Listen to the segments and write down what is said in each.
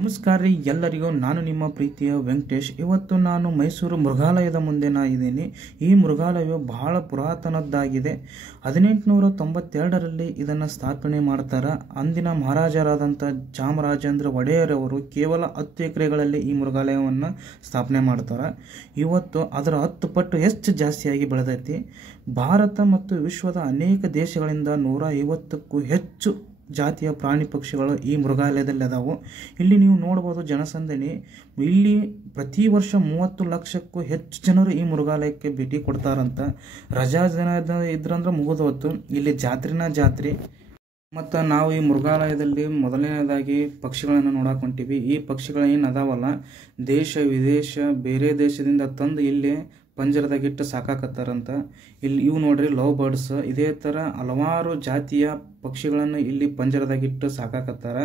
ನಮಸ್ಕಾರ ರೀ ಎಲ್ಲರಿಗೂ. ನಾನು ನಿಮ್ಮ ಪ್ರೀತಿಯ ವೆಂಕಟೇಶ್. ಇವತ್ತು ನಾನು ಮೈಸೂರು ಮೃಗಾಲಯದ ಮುಂದೆ ಇದ್ದೀನಿ. ಈ ಮೃಗಾಲಯವು ಬಹಳ ಪುರಾತನದ್ದಾಗಿದೆ. 1892ರಲ್ಲಿ ಇದನ್ನು ಸ್ಥಾಪನೆ ಮಾಡ್ತಾರೆ. ಅಂದಿನ ಮಹಾರಾಜರಾದಂಥ ಚಾಮರಾಜೇಂದ್ರ ಒಡೆಯರ್ ಅವರು ಕೇವಲ 10 ಎಕರೆಗಳಲ್ಲಿ ಈ ಮೃಗಾಲಯವನ್ನು ಸ್ಥಾಪನೆ ಮಾಡ್ತಾರೆ. ಇವತ್ತು ಅದರ 10 ಪಟ್ಟು ಎಷ್ಟು ಜಾಸ್ತಿಯಾಗಿ ಬೆಳೆದೈತಿ. ಭಾರತ ಮತ್ತು ವಿಶ್ವದ ಅನೇಕ ದೇಶಗಳಿಂದ 150ಕ್ಕೂ ಹೆಚ್ಚು ಜಾತಿಯ ಪ್ರಾಣಿ ಪಕ್ಷಿಗಳು ಈ ಮೃಗಾಲಯದಲ್ಲಿ ಅದಾವು. ಇಲ್ಲಿ ನೀವು ನೋಡ್ಬೋದು ಜನಸಂದಣಿ. ಇಲ್ಲಿ ಪ್ರತಿ ವರ್ಷ 30 ಲಕ್ಷಕ್ಕೂ ಹೆಚ್ಚು ಜನರು ಈ ಮೃಗಾಲಯಕ್ಕೆ ಭೇಟಿ ಕೊಡ್ತಾರಂತ. ರಜಾ ದಿನ ಇದ್ರಂದ್ರೆ ಮುಗಿದೋತ್ತು. ಇಲ್ಲಿ ಜಾತ್ರೆ. ಮತ್ತು ನಾವು ಈ ಮೃಗಾಲಯದಲ್ಲಿ ಮೊದಲನೇದಾಗಿ ಪಕ್ಷಿಗಳನ್ನು ನೋಡಕ್ಕೆ ಹೊಂಟೀವಿ. ಈ ಪಕ್ಷಿಗಳು ಏನು ಅದಾವಲ್ಲ, ದೇಶ ವಿದೇಶ ಬೇರೆ ದೇಶದಿಂದ ತಂದು ಇಲ್ಲಿ ಪಂಜರದಾಗಿಟ್ಟು ಸಾಕಾಕತ್ತಾರಂತ. ಇಲ್ಲಿ ಇವು ನೋಡ್ರಿ ಲವ್ ಬರ್ಡ್ಸ್. ಇದೇ ಥರ ಹಲವಾರು ಜಾತಿಯ ಪಕ್ಷಿಗಳನ್ನು ಇಲ್ಲಿ ಪಂಜರದಾಗಿಟ್ಟು ಸಾಕಾಕತ್ತಾರ.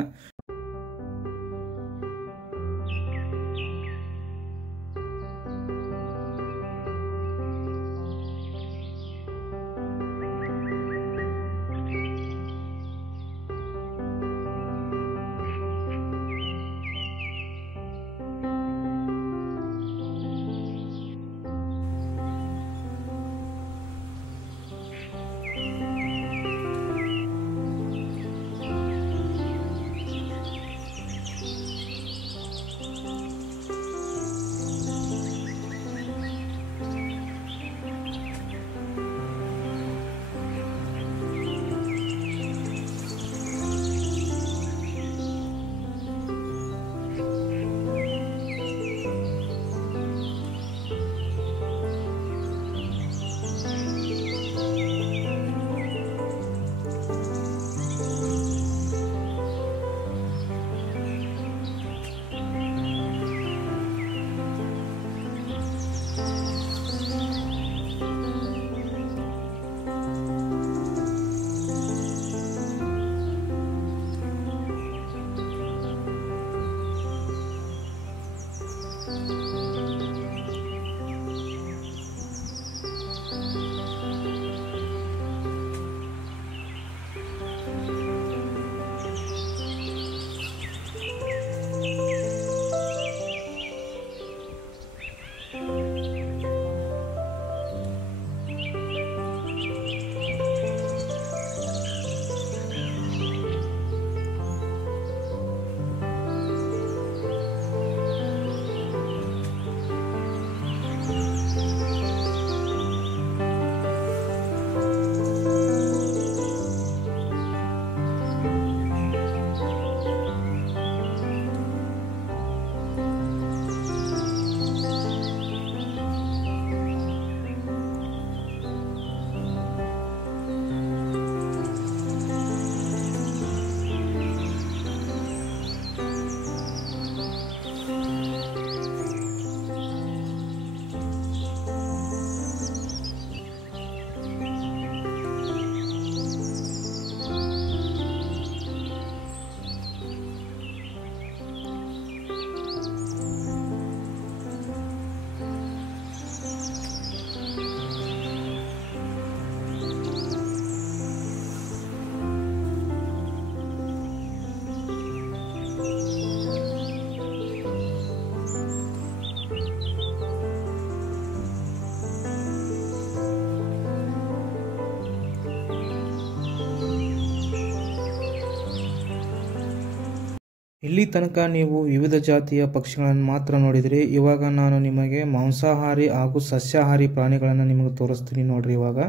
ಇಲ್ಲಿ ತನಕ ನೀವು ವಿವಿಧ ಜಾತಿಯ ಪಕ್ಷಿಗಳನ್ನು ಮಾತ್ರ ನೋಡಿದ್ರಿ. ಇವಾಗ ನಾನು ನಿಮಗೆ ಮಾಂಸಾಹಾರಿ ಹಾಗೂ ಸಸ್ಯಾಹಾರಿ ಪ್ರಾಣಿಗಳನ್ನು ನಿಮಗೆ ತೋರಿಸ್ತೀನಿ ನೋಡ್ರಿ. ಇವಾಗ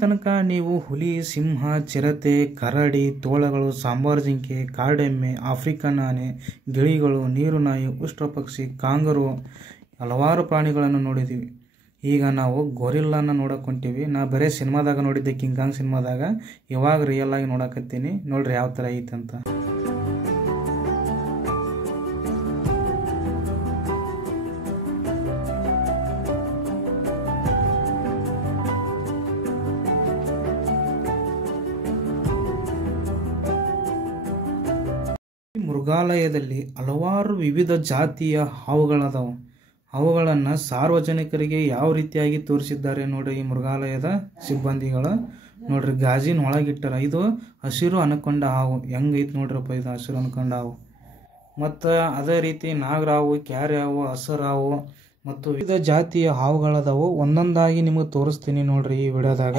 ತನಕ ನೀವು ಹುಲಿ, ಸಿಂಹ, ಚಿರತೆ, ಕರಡಿ, ತೋಳಗಳು, ಸಾಂಬಾರು ಜಿಂಕೆ, ಕಾಡೆಮ್ಮೆ, ಆಫ್ರಿಕನ್ ಆನೆ, ಗಿಳಿಗಳು, ನೀರು ನಾಯಿ, ಉಷ್ಟ್ರಪಕ್ಷಿ, ಕಾಂಗರು ಹಲವಾರು ಪ್ರಾಣಿಗಳನ್ನು ನೋಡಿದ್ದೀವಿ. ಈಗ ನಾವು ಗೊರಿಲ್ಲಾನ ನೋಡಕ್ಕೆ ಹೊಂಟೀವಿ. ನಾ ಬರೀ ಸಿನಿಮಾದಾಗ ನೋಡಿದ್ದೆ, ಕಿಂಗ್ ಕಾಂಗ್ ಸಿನಿಮಾದಾಗ. ಇವಾಗ ರಿಯಲ್ ಆಗಿ ನೋಡಕತ್ತೀನಿ. ನೋಡ್ರಿ ಯಾವ ಥರ ಐತಂತ. ಮೃಗಾಲಯದಲ್ಲಿ ಹಲವಾರು ವಿವಿಧ ಜಾತಿಯ ಹಾವುಗಳದಾವು. ಅವುಗಳನ್ನು ಸಾರ್ವಜನಿಕರಿಗೆ ಯಾವ ರೀತಿಯಾಗಿ ತೋರಿಸಿದ್ದಾರೆ ನೋಡ್ರಿ ಈ ಮೃಗಾಲಯದ ಸಿಬ್ಬಂದಿಗಳು. ನೋಡ್ರಿ ಗಾಜಿನ ಒಳಗಿಟ್ಟಾರ. ಇದು ಹಸಿರು ಅನಕೊಂಡ ಹಾವು. ಹೆಂಗೈತೆ ನೋಡ್ರಪ್ಪ ಇದು ಹಸಿರು ಅನ್ಕೊಂಡ ಹಾವು. ಮತ್ತು ಅದೇ ರೀತಿ ನಾಗರಾವು, ಕ್ಯಾರೆ ಹಾವು, ಹಸಿರು ಹಾವು ಮತ್ತು ವಿವಿಧ ಜಾತಿಯ ಹಾವುಗಳದಾವು. ಒಂದೊಂದಾಗಿ ನಿಮಗೆ ತೋರಿಸ್ತೀನಿ ನೋಡ್ರಿ ಈ ವಿಡಿಯೋದಾಗ.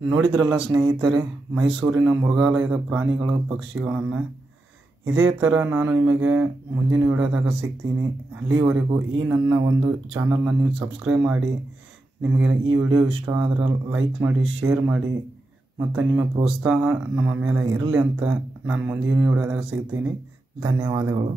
ನೋಡಿದ್ರಲ್ಲ ಸ್ನೇಹಿತರೆ, ಮೈಸೂರಿನ ಮೃಗಾಲಯದ ಪ್ರಾಣಿಗಳು, ಪಕ್ಷಿಗಳನ್ನು. ಇದೇ ಥರ ನಾನು ನಿಮಗೆ ಮುಂದಿನ ವಿಡಿಯೋದಾಗ ಸಿಗ್ತೀನಿ. ಅಲ್ಲಿವರೆಗೂ ಈ ನನ್ನ ಒಂದು ಚಾನಲ್ನ ನೀವು ಸಬ್ಸ್ಕ್ರೈಬ್ ಮಾಡಿ. ನಿಮಗೆ ಈ ವಿಡಿಯೋ ಇಷ್ಟ ಆದ್ರೆ ಲೈಕ್ ಮಾಡಿ, ಶೇರ್ ಮಾಡಿ ಮತ್ತು ನಿಮ್ಮ ಪ್ರೋತ್ಸಾಹ ನಮ್ಮ ಮೇಲೆ ಇರಲಿ ಅಂತ ನಾನು ಮುಂದಿನ ವಿಡಿಯೋದಾಗ ಸಿಗ್ತೀನಿ. ಧನ್ಯವಾದಗಳು.